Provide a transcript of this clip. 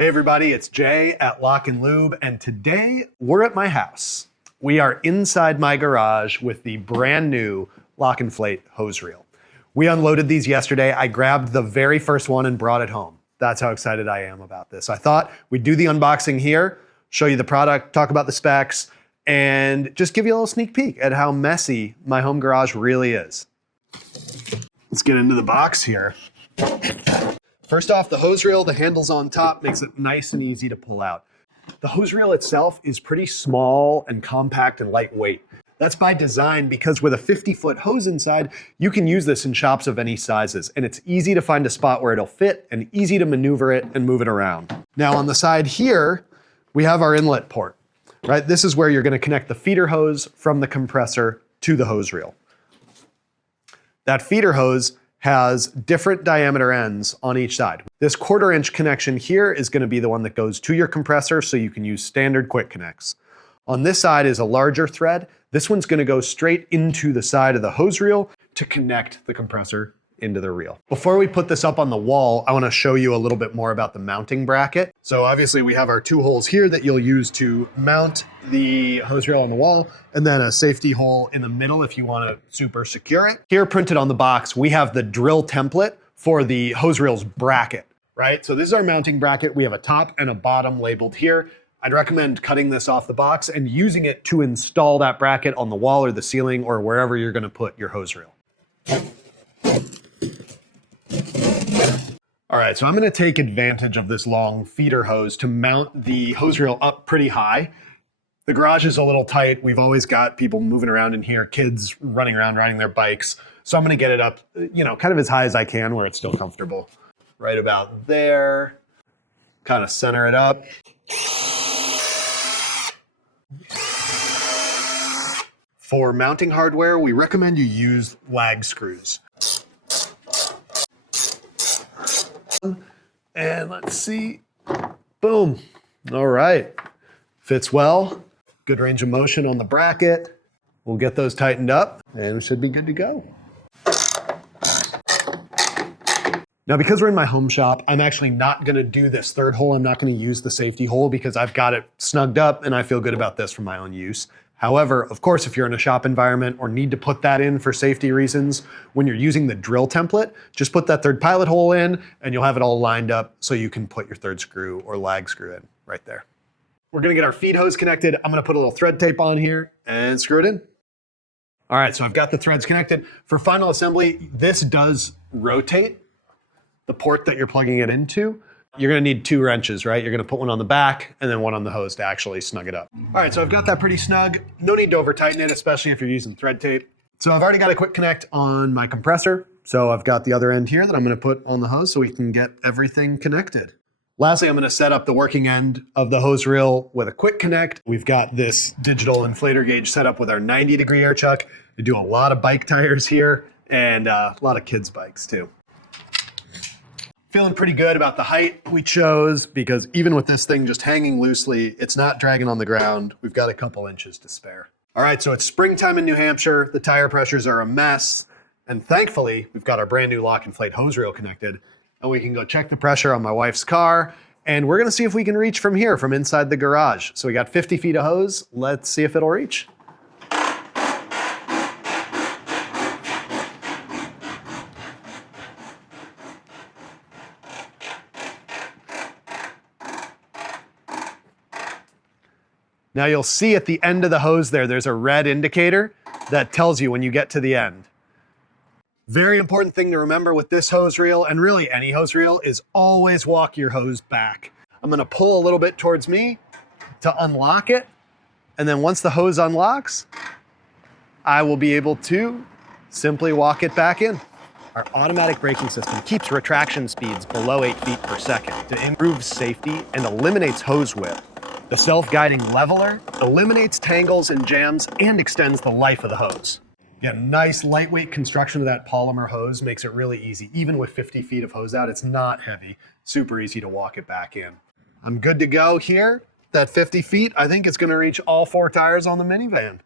Hey everybody, it's Jay at Lock and Lube, and today we're at my house. We are inside my garage with the brand new LockNFlate Hose Reel. We unloaded these yesterday. I grabbed the very first one and brought it home. That's how excited I am about this. I thought we'd do the unboxing here, show you the product, talk about the specs, and just give you a little sneak peek at how messy my home garage really is. Let's get into the box here. First off, the hose reel, the handles on top makes it nice and easy to pull out. The hose reel itself is pretty small and compact and lightweight. That's by design because with a 50-foot hose inside, you can use this in shops of any sizes, and it's easy to find a spot where it'll fit and easy to maneuver it and move it around. Now on the side here, we have our inlet port, right? This is where you're gonna connect the feeder hose from the compressor to the hose reel. That feeder hose has different diameter ends on each side. This 1/4 inch connection here is gonna be the one that goes to your compressor so you can use standard quick connects. On this side is a larger thread. This one's gonna go straight into the side of the hose reel to connect the compressor into the reel. Before we put this up on the wall, I wanna show you a little bit more about the mounting bracket. So obviously we have our 2 holes here that you'll use to mount the hose reel on the wall, and then a safety hole in the middle if you wanna super secure it. Here printed on the box, we have the drill template for the hose reel's bracket, right? So this is our mounting bracket. We have a top and a bottom labeled here. I'd recommend cutting this off the box and using it to install that bracket on the wall or the ceiling or wherever you're gonna put your hose reel. All right, so I'm gonna take advantage of this long feeder hose to mount the hose reel up pretty high. The garage is a little tight. We've always got people moving around in here, kids running around riding their bikes. So I'm gonna get it up, kind of as high as I can where it's still comfortable. Right about there, kind of center it up. For mounting hardware, we recommend you use lag screws. And let's see, boom. All right, fits well. Good range of motion on the bracket. We'll get those tightened up and we should be good to go. Now, because we're in my home shop, I'm actually not gonna do this 3rd hole. I'm not gonna use the safety hole because I've got it snugged up and I feel good about this for my own use. However, of course, if you're in a shop environment or need to put that in for safety reasons, when you're using the drill template, just put that 3rd pilot hole in and you'll have it all lined up so you can put your 3rd screw or lag screw in right there. We're gonna get our feed hose connected. I'm gonna put a little thread tape on here and screw it in. All right, so I've got the threads connected. For final assembly, this does rotate the port that you're plugging it into. You're gonna need 2 wrenches, right? You're gonna put one on the back and then one on the hose to actually snug it up. All right, so I've got that pretty snug. No need to over tighten it, especially if you're using thread tape. So I've already got a quick connect on my compressor. So I've got the other end here that I'm gonna put on the hose so we can get everything connected. Lastly, I'm gonna set up the working end of the hose reel with a quick connect. We've got this digital inflator gauge set up with our 90-degree air chuck. We do a lot of bike tires here and a lot of kids' bikes too. Feeling pretty good about the height we chose because even with this thing just hanging loosely, it's not dragging on the ground. We've got a couple inches to spare. All right, so it's springtime in New Hampshire. The tire pressures are a mess. And thankfully, we've got our brand new LockNFlate hose reel connected and we can go check the pressure on my wife's car. And we're gonna see if we can reach from here, from inside the garage. So we got 50 feet of hose. Let's see if it'll reach. Now you'll see at the end of the hose there's a red indicator that tells you when you get to the end. Very important thing to remember with this hose reel, and really any hose reel, is always walk your hose back. I'm gonna pull a little bit towards me to unlock it, and then once the hose unlocks, I will be able to simply walk it back in. Our automatic braking system keeps retraction speeds below 8 feet per second to improve safety and eliminates hose whip. The self-guiding leveler eliminates tangles and jams and extends the life of the hose. Yeah, nice lightweight construction of that polymer hose makes it really easy. Even with 50 feet of hose out, it's not heavy. Super easy to walk it back in. I'm good to go here. That 50 feet, I think it's gonna reach all 4 tires on the minivan.